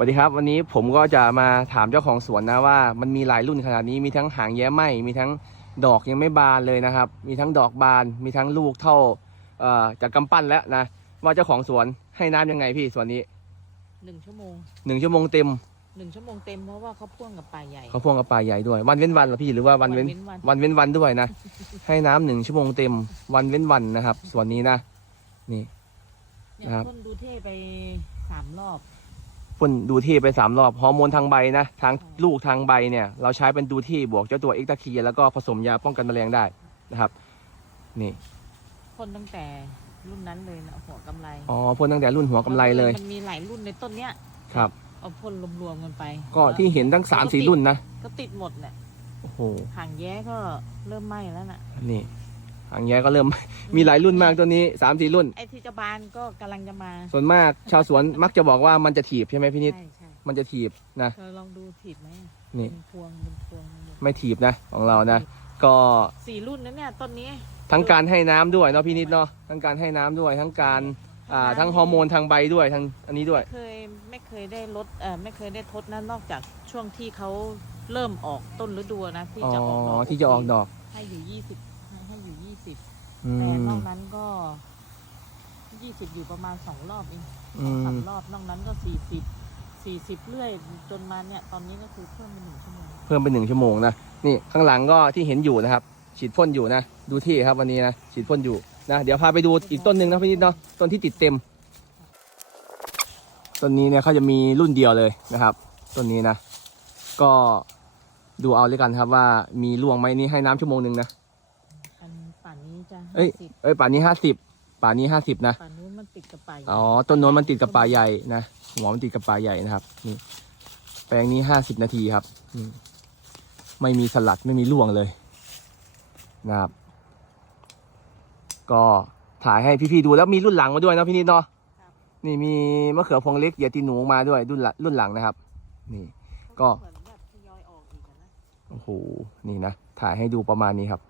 สวัสดีครับวันนี้ผมก็จะมาถามเจ้าของสวนนะว่ามันมีหลายรุ่นขนาดนี้มีทั้งหางแย้ไหมมีทั้งดอกยังไม่บานเลยนะครับ มีทั้งดอกบานมีทั้งลูกเท่าเอ่อจากกำปั้นแล้วนะว่าเจ้าของสวนให้น้ำยังไงพี่สวนนี้หนึ่งชั่วโมงหนึ่งชั่วโมงเต็มหนึ่งชั่วโมงเต็มเพราะว่าเขาพ่วงกับปลาใหญ่เขาพ่วงกับปลาใหญ่ด้วย วันเว้นวันเหรอพี่หรือว่าวันเว้นวันวันเว้นวันด้วยนะ ให้น้ำหนึ่งชั่วโมงเต็มวันเว้นวันนะครับสวนนี้นะนี่เนี่ยครับพ่นดูเท่ไปสามรอบ พ่นดูที่ไปสามรอบฮอร์โมนทางใบนะทางลูกทางใบเนี่ย เราใช้เป็นดูที่บวกเจ้าตัวเอ็กตาคีแล้วก็ผสมยาป้องกันแมลงได้นะครับ นี่พ่นตั้งแต่รุ่นนั้นเลยนะหัวกำไรอ๋อพ่นตั้งแต่รุ่นหัวกำไรเลยมันมีหลายรุ่นในต้นเนี้ยครับเอาพ่นรวมๆกันไป ก็ที่เห็นตั้งสามสี่รุ่นนะก็ติดหมดเนี่ยโอ้โหหางแย้ก็เริ่มไหม้แล้วน่ะนี่ หางแย้ก็เริ่ม มีหลายรุ่นมากตัวนี้สามสี่รุ่น ไอ้ที่จะบานก็กำลังจะมาส่วนมากชาวสวนมักจะบอกว่ามันจะถีบใช่ไหมพี่นิด ใช่ใช่มันจะถีบนะเธอลองดูถีบไหมนี่ เป็นพวงเป็นพวงไม่ถีบนะของเรานะ ก็สี่รุ่นนะเนี่ยต้นนี้ ทั้งการให้น้ำด้วยเนาะพี่นิดเนาะ ทั้งการให้น้ำด้วย ทั้งการอ่าทั้งฮอร์โมนทางใบด้วยทั้งอันนี้ด้วย เคยไม่เคยได้ลดเอ่อไม่เคยได้ทดนะนอกจากช่วงที่เขาเริ่มออกต้นฤดูนะที่อ๋อจะออกดอกที่จะออกดอก ให้อยู่ยี่สิบให้ อยู่ยี่สิบอืแต่นม อกนั้นก็ยี่สิบอยู่ประมาณสองรอบเองอืสองมสามรอบนอกนั้นก็สี่สิบสี่สิบเรื่อยจนมาเนี่ย ตอนนี้ก็คือเพิ่มเป็นหนึ่งชั่วโมงเพิ่มเป็นหนึ่งชั่วโมงนะนี่ข้างหลังก็ที่เห็นอยู่นะครับ ฉีดพ่นอยู่นะ ดูที่ครับวันนี้นะฉีดพ่นอยู่นะเดี๋ยวพาไปดูอีกต้นหนึ่งนะพี่นิดเนาะต้นที่ติดเต็มต้นนี้เนี่ยเขาจะมีรุ่นเดียวเลยนะครับต้นนี้นะ ก็ดูเอาเลยกันครับว่ามีร่วงไหมนี่ให้น้ำชั่วโมงหนึ่งนะอันป่านนี้ จะเอ้ห้ายสิบเอ้ยป่านนี้ห้าสิบป่านนี้ห้าสิบนะ ป่านนู้นมันติดกับป่าใหญ่อ๋อต้นโน้นมันติดกับป่าใหญ่นะหัวมันติดกับป่าใหญ่นะครับนี่แปลงนี้ห้าสิบนาทีครับอืมไม่มีสลัดไม่มีร่วงเลยนะครับ ก็ถ่ายให้พี่ๆดูแล้วมีรุ่นหลังมาด้วยเนาะพี่นิดเนาะนี่มีมะเขือพวงเล็กเหยียดตีหนูมาด้วยรุ่นหลังรุ่นหลังนะครับ นี่ ก็ เหมือนแบบทยอยออกอีกอะนะโอ้โหนี่นะถ่ายให้ดูประมาณนี้ครับ